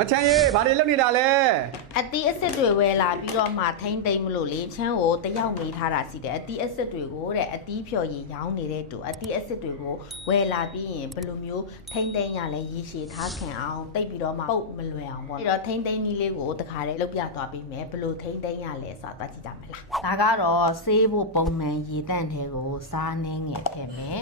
မချမ်းရေးဘာတွေလုပ်နေတာလဲ အတီးအစ်စ်တွေဝယ်လာပြီးတော့မှထိမ့်သိမ့်မလို့လေချမ်းကိုတယောက်မေးထားတာရှိတယ်အတီးအစ်စ်တွေကိုတဲ့အတီးဖြော်ရည်ရောင်းနေတဲ့တူအတီးအစ်စ်တွေကိုဝယ်လာပြီးရင်ဘယ်လိုမျိုးထိမ့်သိမ့်ရလဲရေရှည်ထားခံအောင်တိတ်ပြီးတော့မှပုတ်မလွယ်အောင်ပေါ့အဲ့တော့ထိမ့်သိမ့်နည်းလေးကိုတခါတည်းလုပ်ပြသွားပြီးမယ်ဘယ်လိုထိမ့်သိမ့်ရလဲဆိုတာသွားကြည့်ကြမယ်လားဒါကတော့ဆေးဖို့ပုံမှန်ရေတန့်ထဲကိုစားနှင်းငယ်ထည့်မယ်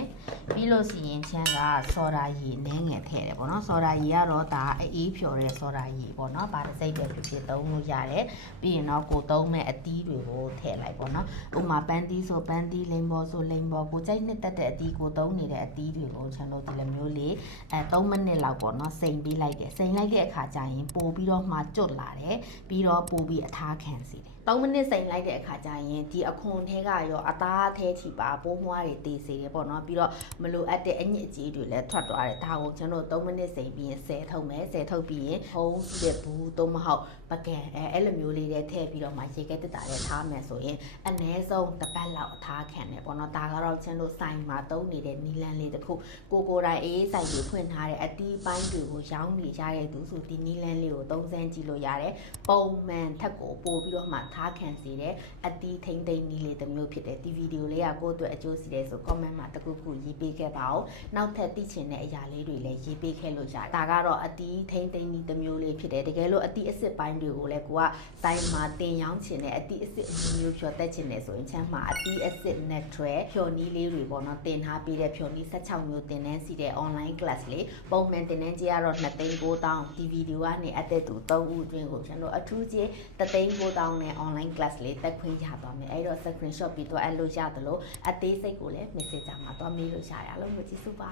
ပြီးလို့ရှိရင်ချမ်းကဆော်ဒါရည်နှင်းငယ်ထည့်တယ်ပေါ့နော်ဆော်ဒါရည်ကတော့ဒါအေးဖြော်တဲ့ဆော်ဒါရည်ပေါ့နော်ဗာတစ်စိတ်ပဲဖြစ်သုံးလို့ရတယ်ပြီးရင်တော့ကိုသုံးမဲ့အတီးတွေကိုထည့်လိုက်ပေါ့နော်ဥမာပန်းတီးဆိုပန်းတီးလိမ်ဘောဆိုလိမ်ဘောကိုကြိုက်နှစ်တက်တဲ့အတီးကိုသုံးနေတဲ့အတီးတွေကိုချမ်းတို့ဒီလိုမျိုးလေး3မိနစ်လောက်ပေါ့နော်စိမ်ပေးလိုက်တယ်စိမ်လိုက်တဲ့အခါကျရင်ပို့ပြီးတော့မှကျွတ်လာတယ်ပြီးတော့ပို့ပြီးအထားခံစီတယ်3မိနစ်စိမ်လိုက်တဲ့အခါကျရင်ဒီအခွန်ထဲကရောအသားအထဲထိပါပိုးမွားတွေတေးစေတယ်ပေါ့နော်ပြီးတော့မလိုအပ်တဲ့အညစ်အကြေးတွေလည်းထွက်သွားတယ်ဒါကိုကျွန်တော်3မိနစ်စိမ်ပြီးရင်10ထုတ်မယ်10ထုတ်ပြီးရင်ဟုံးတဲ့ဘူးတော့မဟုတ်ပကံအဲ့လိုမျိုးလေးတွေထည့်ပြီးတော့မှရေခဲတက်တာလေးထားမယ်ဆိုရင်အနည်းဆုံးတစ်ပတ်လောက်အထားခံတယ်ပေါ့နော်ဒါကတော့ကျွန်တော်ဆိုင်မှာသုံးနေတဲ့နီလန်လေးတစ်ခုကိုတိုင်အေးဆိုင်တွေဖွင့်ထားတဲ့အတီးပိုင်းတွေကိုရောင်းနေကြတဲ့သူဆိုဒီနီလန်လေးကိုသုံးစမ်းကြည့်လို့ရတယ်ပုံမှန်ထက်ကိုပို့ပြီးတော့မှထားခံစေတယ်အတီးထိမ့်သိမ့်နီးလေးတစ်မျိုးဖြစ်တယ်ဒီဗီဒီယိုလေးကကိုယ့်အတွက်အကျိုးစီတယ်ဆို comment မှာတခုခုရေးပေးခဲ့ပါဦးနောက်ထပ်သိချင်တဲ့အရာလေးတွေလည်းရေးပေးခဲ့လို့ရတယ်ဒါကတော့အတီးထိမ့်သိမ့်နီးတစ်မျိုးလေးဖြစ်တယ်တကယ်လို့အတီးအစ်စ်ပိုင်းတွေကိုလည်းကိုကဆိုင်မှာတင်ရောင်းချင်တဲ့အတီးအစ်စ်အမျိုးဖြော်တက်ချင်တယ်ဆိုရင်ချမ်းမှာအတီးအစ်စ် natural ဖြော်နီးလေးတွေပေါ့နော်တင်ထားပေးတဲ့ဖြော်နီး16မျိုးတင်နှန်းစီတဲ့ online class လေးပုံမှန်တင်နှန်းကြီးကတော့2,900ဒီဗီဒီယိုကနေအသက်သူ3ဦးအတွင်းကိုကျွန်တော်အထူးကြီး3,900နဲ့ online class လေးတက်ခွင့်ရသွားမယ်အဲ့တော့ screenshot ပြီးတော့အဲ့လိုရတယ်လို့အသေးစိတ်ကိုလည်း message မှာတော့မေးလို့ရရအောင်လို့ကြည့်စုပါ